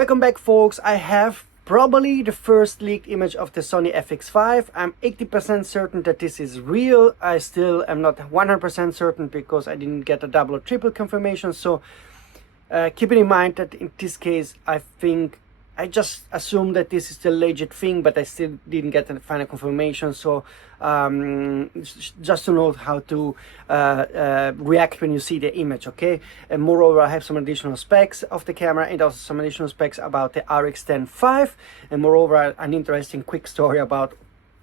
Welcome back, folks. I have probably the first leaked image of the Sony FX5. I'm 80% certain that this is real. I still am not 100% certain because I didn't get a double or triple confirmation. So keep it in mind that in this case, I think I just assumed that this is the legit thing, but I still didn't get the final confirmation. So just to know how to react when you see the image, okay? And moreover, I have some additional specs of the camera and also some additional specs about the RX105. And moreover, an interesting quick story about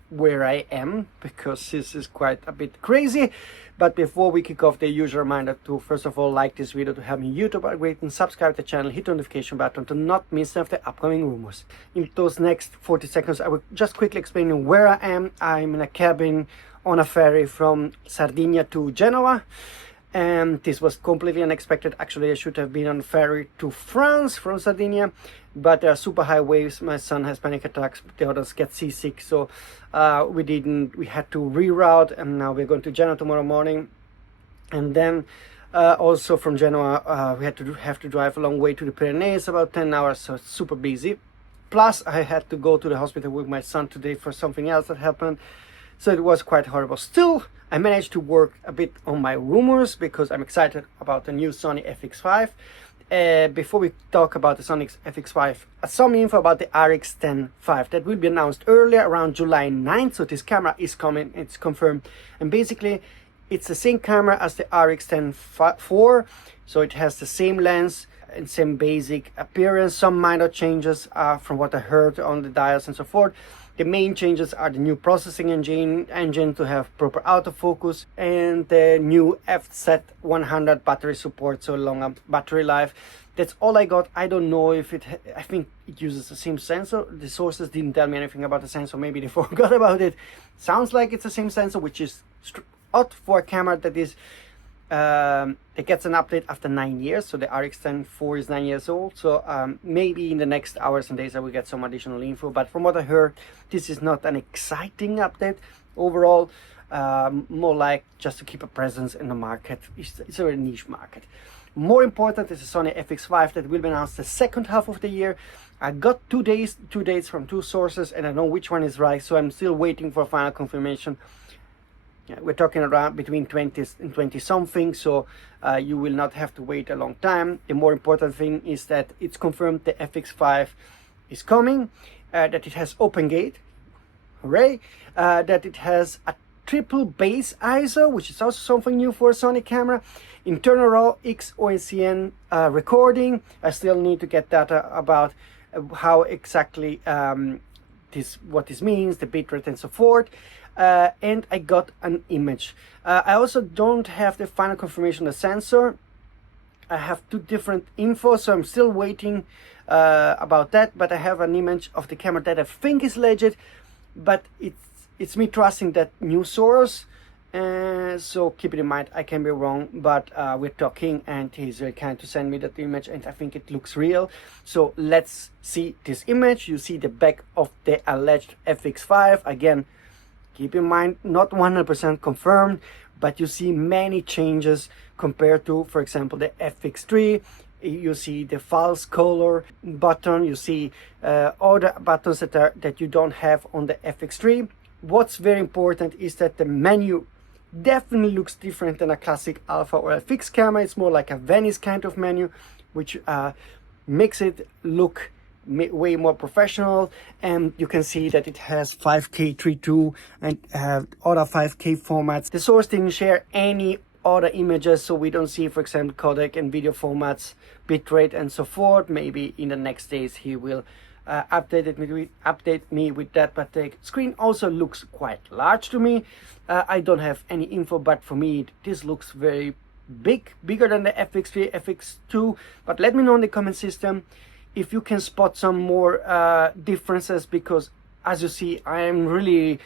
where I am, because this is quite a bit crazy. But before we kick off, the usual reminder to first of all like this video, to help me YouTube upgrade, and subscribe to the channel, hit the notification button to not miss any of the upcoming rumors. In those next 40 seconds, I will just quickly explain where I am. I'm in a cabin on a ferry from Sardinia to Genoa, and this was completely unexpected. Actually, I should have been on a ferry to France from Sardinia, but there are super high waves. My son has panic attacks, the others get seasick, so we had to reroute, and now we're going to Genoa tomorrow morning. And then also from Genoa we have to drive a long way to the Pyrenees, about 10 hours, so it's super busy. Plus I had to go to the hospital with my son today for something else that happened, so it was quite horrible. Still, I managed to work a bit on my rumors because I'm excited about the new Sony FX5. Before we talk about the Sony FX5, some info about the RX105 that will be announced earlier around July 9th. So this camera is coming, it's confirmed, and basically it's the same camera as the RX104, so it has the same lens and same basic appearance. Some minor changes from what I heard on the dials and so forth. The main changes are the new processing engine to have proper autofocus, and the new FZ100 battery support, so longer battery life. That's all I got. I don't know if I think it uses the same sensor. The sources didn't tell me anything about the sensor. Maybe they forgot about it. Sounds like it's the same sensor, which is odd for a camera that is it gets an update after 9 years. So the RX104 is 9 years old, so maybe in the next hours and days I will get some additional info. But from what I heard, this is not an exciting update overall, more like just to keep a presence in the market. It's a very niche market. More important is the Sony FX5 that will be announced the second half of the year. I got two dates from two sources, and I know which one is right, so I'm still waiting for final confirmation. We're talking around between 20 and 20 something, so you will not have to wait a long time. The more important thing is that it's confirmed the FX5 is coming, that it has open gate, hooray, that it has a triple base ISO, which is also something new for a Sony camera, internal RAW XOSCN recording. I still need to get data about how exactly what this means, the bitrate and so forth. And I got an image. I also don't have the final confirmation of the sensor. I have two different info, so I'm still waiting about that. But I have an image of the camera that I think is legit, but it's me trusting that new source. So keep it in mind, I can be wrong, but we're talking, and he's very kind to send me that image, and I think it looks real. So let's see this image. You see the back of the alleged FX5 again. Keep in mind, not 100% confirmed, but you see many changes compared to, for example, the FX3. You see the false color button. You see other buttons that you don't have on the FX3. What's very important is that the menu definitely looks different than a classic Alpha or FX camera. It's more like a Venice kind of menu, which makes it look way more professional. And you can see that it has 5K 3.2 and other 5K formats. The source didn't share any other images, so we don't see, for example, codec and video formats, bitrate and so forth. Maybe in the next days he will update me with that, but the screen also looks quite large to me. I don't have any info, but for me this looks very bigger than the FX3, FX2. But let me know in the comment system if you can spot some more differences, because as you see, I am really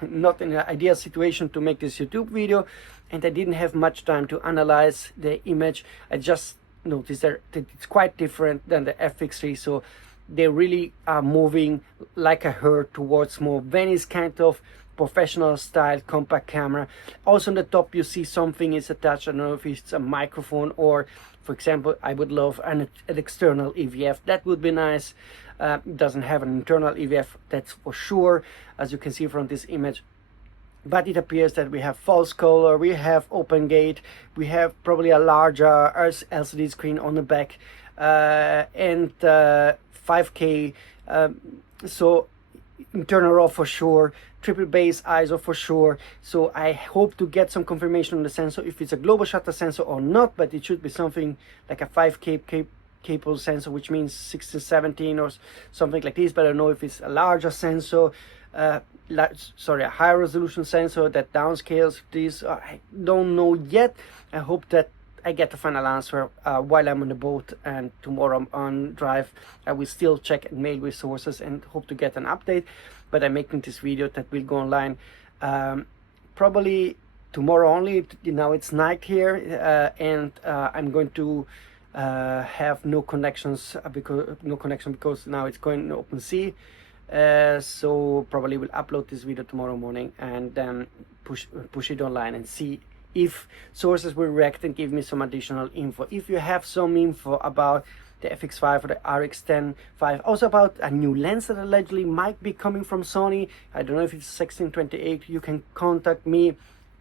not in an ideal situation to make this YouTube video, and I didn't have much time to analyze the image. I just noticed that it's quite different than the FX3, so they really are moving, like I heard, towards more Venice kind of professional style compact camera. Also on the top you see something is attached. I don't know if it's a microphone, or for example I would love an external EVF. That would be nice. It doesn't have an internal EVF, that's for sure, as you can see from this image. But it appears that we have false color, we have open gate, we have probably a larger LCD screen on the back, and 5K, so internal RAW for sure, triple base ISO for sure. So I hope to get some confirmation on the sensor, if it's a global shutter sensor or not, but it should be something like a 5K capable sensor, which means 16-17 or something like this. But I don't know if it's a larger sensor, a higher resolution sensor that downscales this. I don't know yet. I hope that I get the final answer while I'm on the boat, and tomorrow on drive I will still check and mail with sources and hope to get an update. But I'm making this video that will go online probably tomorrow only. Now it's night here, and I'm going to have no connection because now it's going to open sea. So probably will upload this video tomorrow morning and then push it online and see if sources will react and give me some additional info. If you have some info about the FX5 or the RX105, also about a new lens that allegedly might be coming from Sony, I don't know if it's 16-28, you can contact me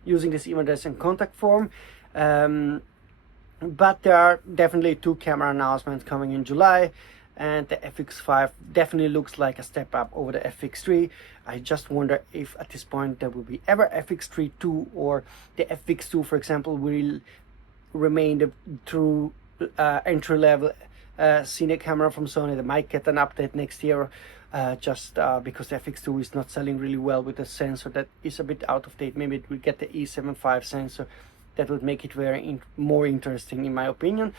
using this email address and contact form. But there are definitely 2 camera announcements coming in July, and the FX5 definitely looks like a step up over the FX3. I just wonder if at this point there will be ever FX3 2, or the FX2 for example will remain the true entry-level cine camera from Sony. They might get an update next year, just because the FX2 is not selling really well with the sensor that is a bit out of date. Maybe it will get the E7.5 sensor. That would make it very more interesting in my opinion.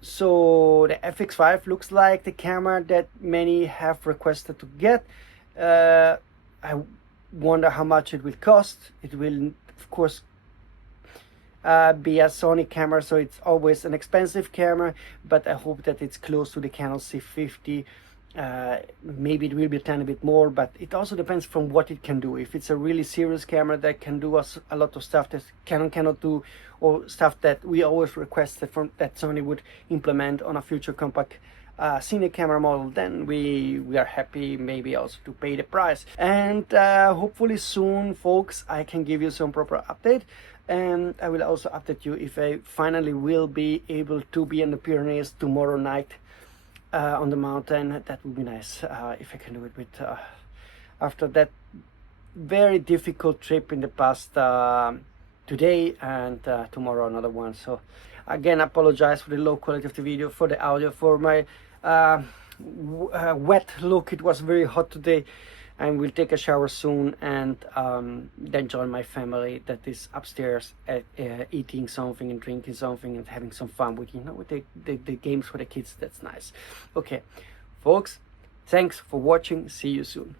So the FX5 looks like the camera that many have requested to get. I wonder how much it will cost. It will of course be a Sony camera, so it's always an expensive camera, but I hope that it's close to the Canon C50. Maybe it will be a tiny bit more, but it also depends from what it can do. If it's a really serious camera that can do a lot of stuff that Canon cannot do, or stuff that we always requested from that Sony would implement on a future compact cine camera model, then we are happy maybe also to pay the price. And hopefully soon folks I can give you some proper update, and I will also update you if I finally will be able to be in the Pyrenees tomorrow night on the mountain. That would be nice if I can do it with after that very difficult trip in the past, today and tomorrow another one. So again, I apologize for the low quality of the video, for the audio, for my wet look. It was very hot today, and will take a shower soon, and then join my family that is upstairs eating something and drinking something and having some fun with, with the games for the kids. That's nice. Okay folks, thanks for watching. See you soon.